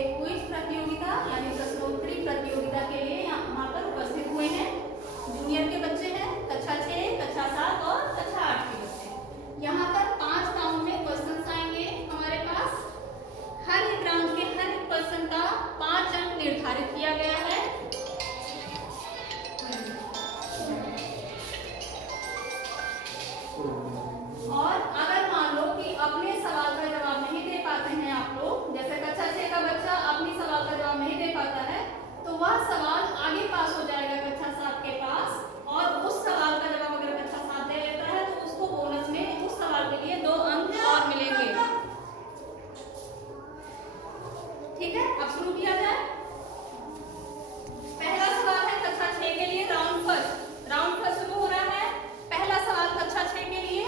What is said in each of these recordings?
एक क्विज प्रतियोगिता यानी प्रश्नोत्तरी प्रतियोगिता के लिए यहाँ पर उपस्थित हुए हैं। जूनियर के बच्चे हैं, कक्षा 6, कक्षा 7 और कक्षा 8 के बच्चे। यहाँ पर 5 राउंड में क्वेश्चन आएंगे हमारे पास। हर एक राउंड के हर एक क्वेश्चन का 5 अंक निर्धारित किया गया है। और अगर मान लो कि अपने सवाल का जवाब नहीं दे पाते हैं आप लोग, जैसे कक्षा 6 का बच्चा अपनी सवाल का जवाब नहीं दे पाता है, तो वह सवाल आगे पास हो जाएगा कक्षा 7 के पास, और उस सवाल का जवाब अगर कक्षा 7 दे लेता है तो उसको बोनस में उस सवाल के लिए 2 अंक और मिलेंगे। ठीक है, अब शुरू किया जाए। पहला सवाल है कक्षा 6 के लिए राउंड फर्स्ट शुरू हो रहा है। पहला सवाल कक्षा 6 के लिए,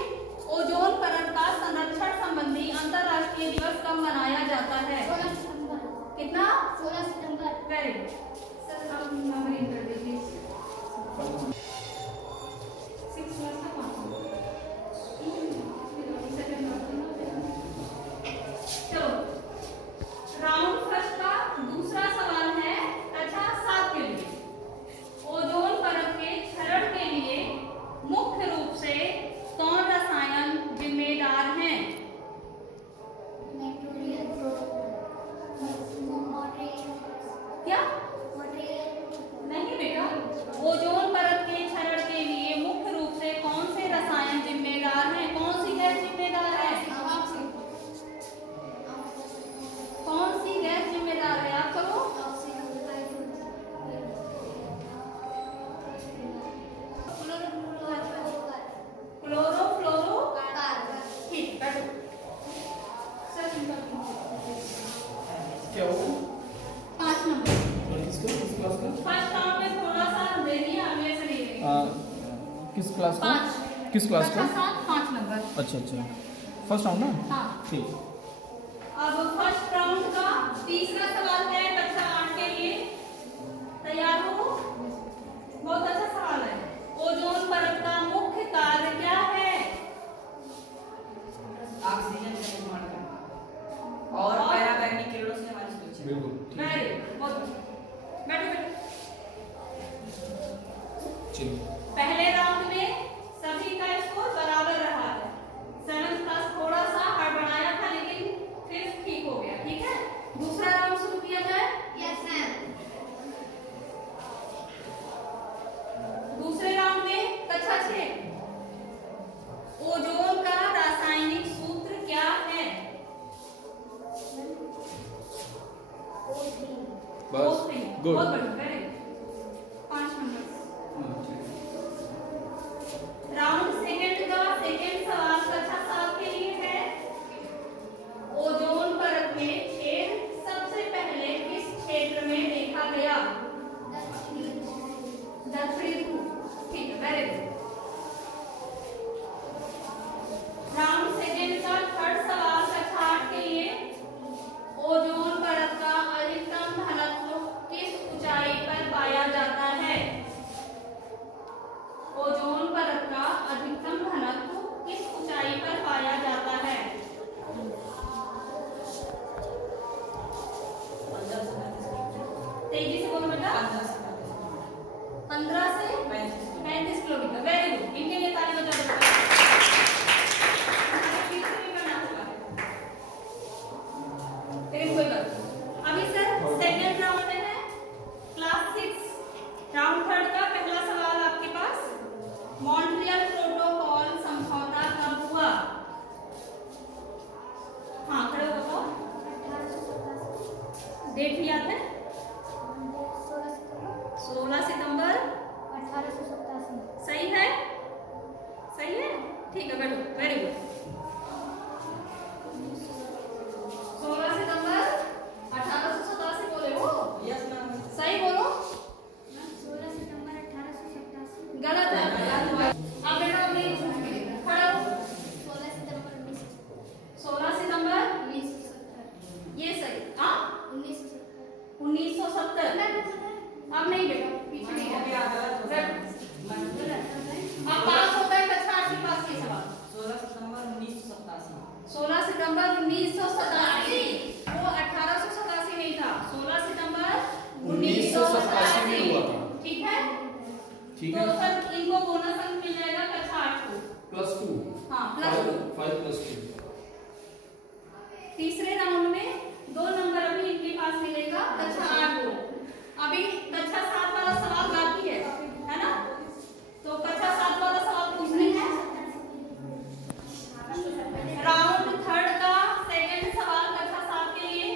ओजोन परत का संरक्षण संबंधी अंतरराष्ट्रीय दिवस कब मनाया जाता है? 16 सितंबर। कितना? 16 सितंबर। वेरी गुड सर, आप नंबरिंग कर दीजिए। 6 क्लास का चलो, राउंड फर्स्ट का दूसरा सवाल है कक्षा 7 के लिए। ओजोन परत के क्षरण के लिए मुख्य रूप से कौन रसायन जिम्मेदार हैं? क्या? नहीं बेटा, ओजोन परत के क्षरण के लिए मुख्य रूप से कौन से रसायन जिम्मेदार हैं? कौन सी गैस जिम्मेदार है? कौन सी गैस जिम्मेदार है? आप करो। क्लोरोफ्लोरो। ठीक, बैठो सर। क्या हो? 5 नंबर किस क्लास का? फर्स्ट राउंड में थोड़ा सा दे दिया, अगले से नहीं देंगे। किस क्लास का? 5 किस क्लास का? 5 नंबर। अच्छा अच्छा, फर्स्ट राउंड ना? हाँ ठीक। अब फर्स्ट राउंड का तीसरा सवाल है कक्षा 8 के लिए। तैयार हो? बहुत अच्छा सवाल है। ओजोन परत का मुख्य कार्य क्या है? ऑक्सीजन का निर्माण करना और पैराबैंडिक किरणों से हमारी सुरक्षा। बिल्कुल। Very good. बैठो। चलिए, पहले राउंड में सभी का स्कोर बराबर रहा है। 7th क्लास थोड़ा सा हड़बड़ाया था, लेकिन फिर ठीक हो गया। ठीक है, दूसरा राउंड शुरू किया जाए। Yes ma'am. दूसरे राउंड में कक्षा 6, ओजोन का रासायनिक सूत्र क्या है? बस गुड। बहुत बढ़िया, very good. 5 number. Round second का सेकंड सवाल कक्षा 7 के लिए है। ओजोन परत में छेद सबसे पहले किस क्षेत्र में देखा गया? दक्षिणी ध्रुव। ठीक है, वेरी गुड। राउंड सेकंड का थर्ड सवाल कक्षा 8 के लिए, ओजोन परत का अधिकतम घनत्व किस ऊंचाई पर पाया जाता है? ओजोन परत का अधिकतम घनत्व किस ऊंचाई पर पाया जाता है? 15 से 35 तेजी से बोलो बेटा। 15 से 35 किलोमीटर। वेरी गुड, इनके लिए ताली बजा दो। लेकिन कोई बात नहीं। अभी सर सेकंड राउंड में है क्लास 6। राउंड थर्ड का पहला सवाल आपके पास, मॉन्ट्रियल प्रोटोकॉल समझौता कब हुआ? हाँ, खड़े हो बताओ। डेट याद है? 16 सितंबर 1887। सही है? सही है, ठीक है, बैठो। Very good. 16 सितंबर 1887 बोले हो? Yes ma'am. सही बोलो। 16 सितंबर 1887। गलत है। अब बेटा अपने खड़ा हो। 16 सितंबर 1970। 16 सितंबर 1970। ये सही। हाँ, 1970। 5 + 2। तीसरे राउंड में 2 नंबर अभी इनके पास मिलेगा कक्षा 8 को। अभी कक्षा 7 वाला सवाल बाकी है ना? तो कक्षा 7 वाला सवाल पूछने हैं। राउंड 3 का सेकंड सवाल कक्षा 7 के लिए।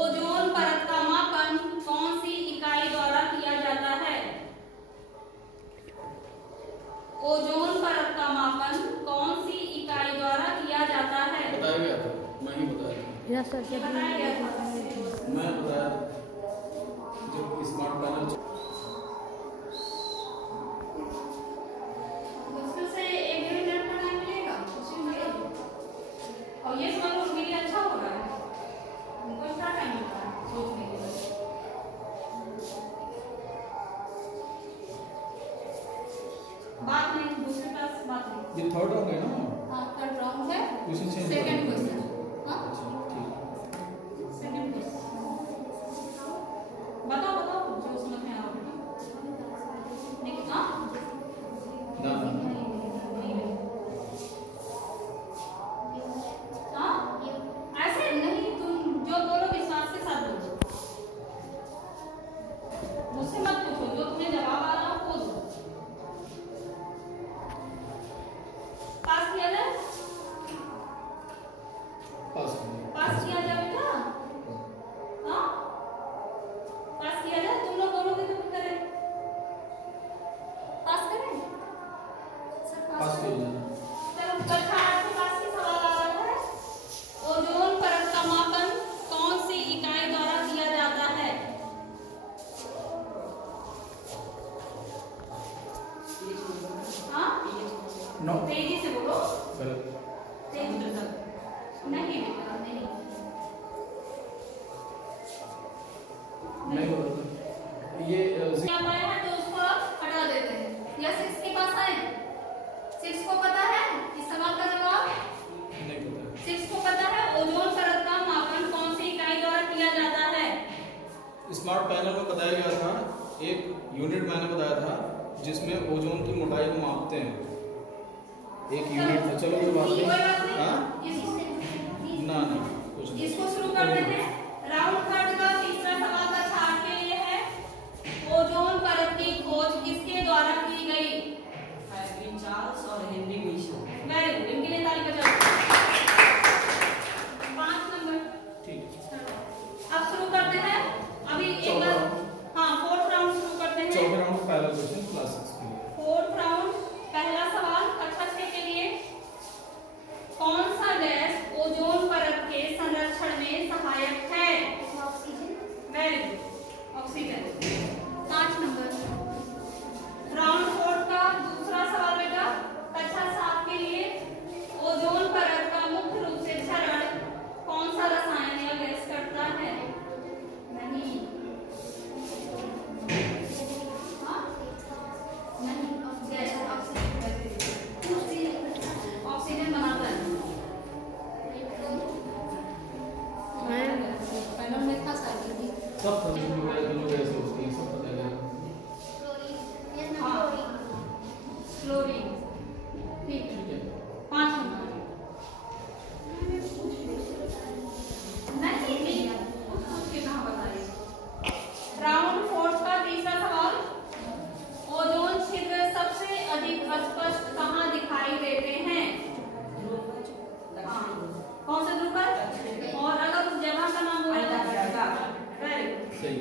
ओजोन परत का मापन कौन सी इकाई द्वारा किया जाता है? ओजोन परत का मापन कौन सी इकाई द्वारा किया जाता है? बताया गया था, मैं ही बताया था। यस सर, ये बताया गया था। मैं बताया जब स्मार्ट पैनल मुश्किल से 1-1.5 मिनट का टाइम मिलेगा उसी में। और ये सवाल उनके लिए अच्छा हो रहा है, उनको एक्स्ट्रा टाइम मिल रहा है सोचने के लिए। बात नहीं, दूसरे क्लास बात नहीं। ये थर्ड राउंड है ना? हाँ, थर्ड राउंड है। Question change second question. हाँ, अच्छा ठीक। सेकंड क्वेश्चन बताओ जो समझ में आ रहा है। लेकिन हाँ ना हाँ, ऐसे नहीं, तुम जो बोलो विश्वास के साथ बोलो, मुझसे मत पूछो, जो तुम्हें जवाब आ रहा हो वो दो। पास किया जाए? पास किया जाए बेटा? हाँ, पास किया जाए? तुम लोग बोलोगे तो फिर करें, पास करें? पास किया जाए। चलो कक्षा 8 के पास की सवाल आ रहा है। ओजोन परत का मापन कौन सी इकाई द्वारा किया जाता है? हाँ, नो तेजी से बोलो। गलत। तेजी से। नहीं बेटा, नहीं। नहीं बोला ये क्या पाया है तो उसको आप हटा देते हैं। या 6 के पास आए? 6 को पता है इस सवाल का जवाब? नहीं पता। 6 को पता है ओजोन परत का मापन कौन सी इकाई द्वारा किया जाता है? स्मार्ट पैनल में बताया गया था, एक यूनिट मैंने बताया था जिसमें ओजोन की मोटाई को मापते हैं। एक यूनिट था। चलो कोई बात कोई बात नहीं। नहीं। हाँ ना कुछ नहीं। इसको शुरू करते हैं। राउंड 3 का तीसरा सवाल कक्षा 8 के लिए है। ओजोन परत की खोज किसके द्वारा की गई? एडविन चार्ल्स और हेनरी विल्सन। वेरी गुड, इनके लिए ताली बजाओ। 5 नंबर। ठीक। अब शुरू करते हैं। अभी एक बार हाँ, 4th राउंड शुरू करते हैं। चौथे राउंड पहला क्वेश्चन क्लास 6 के लिए। 4th राउंड पहला सवाल कक्षा 6 के लिए। कौन सा गैस ओजोन परत के संरक्षण में सहायक है? Oxygen. Very good, oxygen. 5 number. Round 4 का दूसरा सवाल बेटा कक्षा 7 के लिए। ओजोन परत का मुख्य रूप से क्षरण कौन सा रसायन या गैस करता है? नहीं। हाँ? नहीं, गैस ऑक्सीजन बनाता है। पहले में था सारी थी। सब जो ऐसे होती है सब पता है। क्लोरीन। ठीक है। 5 नंबर। नहीं नहीं, कुछ के कहाँ बताइए। राउंड 4 का तीसरा सवाल। ओजोन छिद्र सबसे अधिक स्पष्ट कहाँ दिखाई देते हैं? हाँ, कौन से ध्रुव पर? और अगर उस जगह का नाम बोले तो? Very good. सही।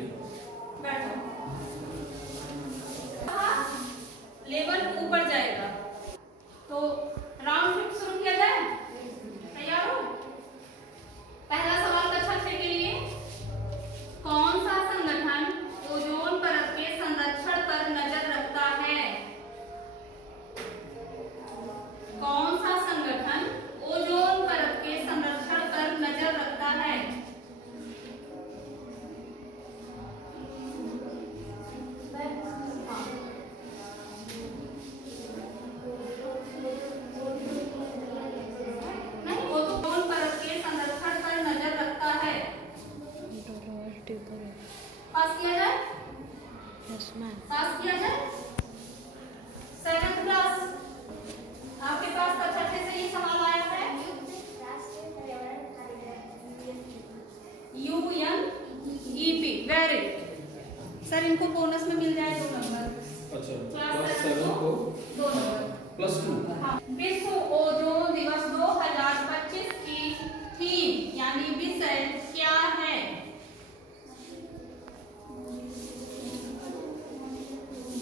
सर इनको बोनस में मिल जाए 2 नंबर। अच्छा, क्लास क्लास 7 7 को को 2 नंबर। +2। हाँ, विश्व ओजोन दिवस 2025 की थीम यानी विषय क्या है?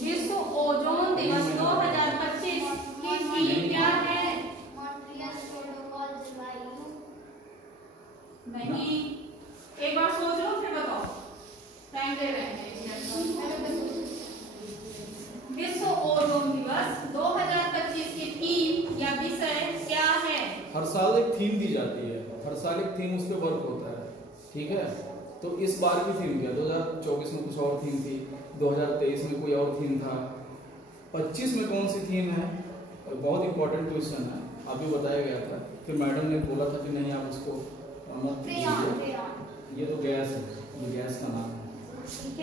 विश्व ओजोन दिवस 2025 की थीम क्या है? मॉन्ट्रियल प्रोटोकॉल जलवायु। नहीं, एक बार सोच लो फिर बताओ। टाइम दे रहे हैं। विश्व ओजोन दिवस 2025 की थीम या विषय क्या है? हर साल एक थीम दी जाती है, हर साल एक थीम उस पर वर्क होता है, ठीक है। तो इस बार की थीम क्या, 2024 में कुछ और थीम थी, 2023 में कोई और थीम था, 25 में कौन सी थीम है? बहुत इंपॉर्टेंट क्वेश्चन है, अभी बताया गया था। फिर मैडम ने बोला था कि नहीं आप उसको मत कीजिए, ये तो गैस है, ये गैस का नाम है,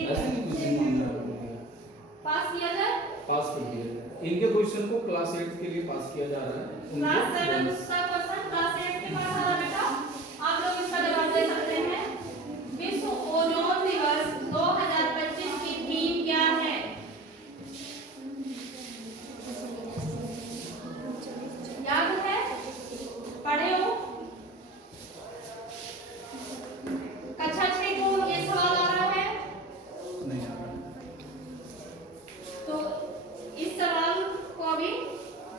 ऐसे नहीं कुछ नहीं मानना है। पास किया जाए? पास कर दिया। इनके क्वेश्चन को क्लास 8 के लिए पास किया जा रहा है। क्लास 7 का क्वेश्चन क्लास 8 के पास आ रहा बेटा, आप लोग इसका जवाब दे सकते हैं। विश्व ओजोन दिवस 2025 की थीम क्या है? याद है? पढ़े हो? कक्षा 6 को ये सवाल आ रहा है, नहीं आ रहा। तो इस सवाल को अभी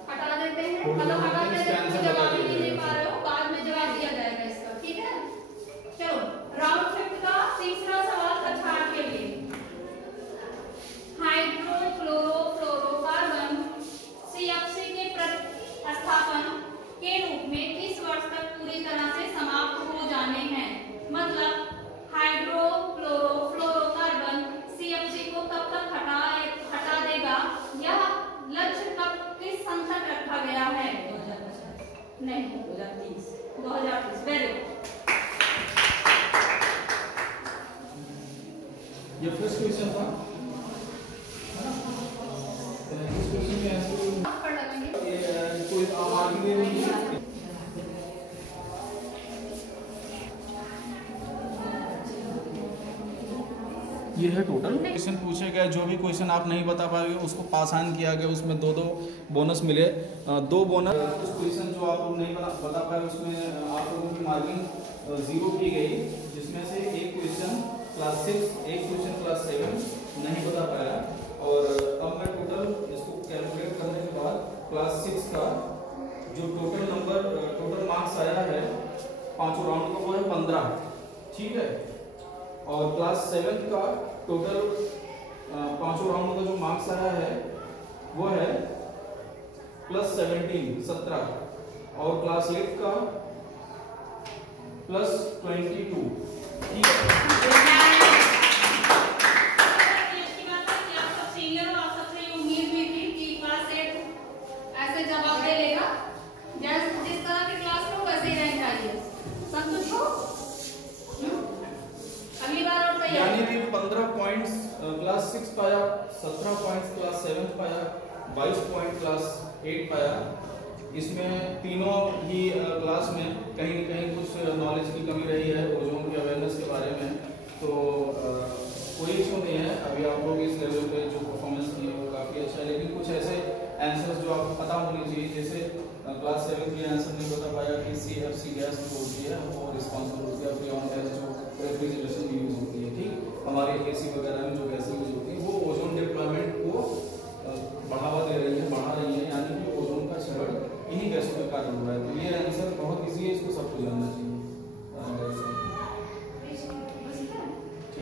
हटा देते हैं, तो मतलब हटा इसका देते हैं, आंसर जवाब बता ही दिया नहीं दे जाएगा। पा रहे हो, बाद में जवाब दिया जाएगा इसका, ठीक है। चलो राउंड 5 का तीसरा सवाल कक्षा 8 के लिए। हाइड्रोक्लोरोफ्लोरोकार्बन CFC के प्रतिस्थापन के रूप में किस वर्ष तक पूरी तरह से समाप्त हो जाने हैं? मतलब हाइड्रोक्लोरोफ्लोरोकार्बन CFC को कब तक हटा देगा, यह लक्ष्य कब किस सन तक रखा गया है? 2050 नहीं, 2030 2030। Very good. ये फर्स्ट क्वेश्चन था, है ना? इस क्वेश्चन के आंसर पढ़ लेंगे। ये कोई आप आगे दे रही है। ये है टोटल क्वेश्चन पूछे गए, जो भी क्वेश्चन आप नहीं बता पाओगे उसको पास ऑन किया गया, उसमें 2 बोनस मिले, 2 बोनस। कुछ क्वेश्चन जो आप लोग नहीं बता पाए उसमें आप लोगों की मार्किंग 0 की गई, जिसमें से एक क्वेश्चन क्लास 6, एक क्वेश्चन क्लास 7 नहीं बता पाया। और अब मैं टोटल इसको कैलकुलेट करने के बाद क्लास 6 का जो टोटल मार्क्स आया है 5 राउंड का, वो है 15, ठीक है। और क्लास 7 का टोटल 5 राउंड का जो मार्क्स आया है वो है +17 और क्लास 8 का +22, ठीक है। जवाब दे लेगा, जिस तरह की क्लास में वैसे ही रहना चाहिए। संतुष्ट हो? अगली बार और तैयारी। यानी कि 15 पॉइंट्स क्लास 6 पाया, 17 पॉइंट्स क्लास 7 पाया, 22 पॉइंट क्लास 8 पाया। इसमें तीनों ही क्लास में कहीं न कहीं कुछ नॉलेज की कमी रही है ओजोन के अवेयरनेस के बारे में, तो कोई इशू नहीं है। अभी आप लोग इस लेवल पे जो परफॉर्मेंस किए वो काफ़ी अच्छा है, लेकिन कुछ ऐसे आंसर्स जो आपको पता होने चाहिए, जैसे क्लास 7 के आंसर नहीं बता पाया कि CFC गैस जो होती है वो रिस्पॉन्सिबल होती है फ्रीऑन गैस जो रेफ्रिजरेशन में यूज होती है, ठीक। हमारे AC वगैरह में जो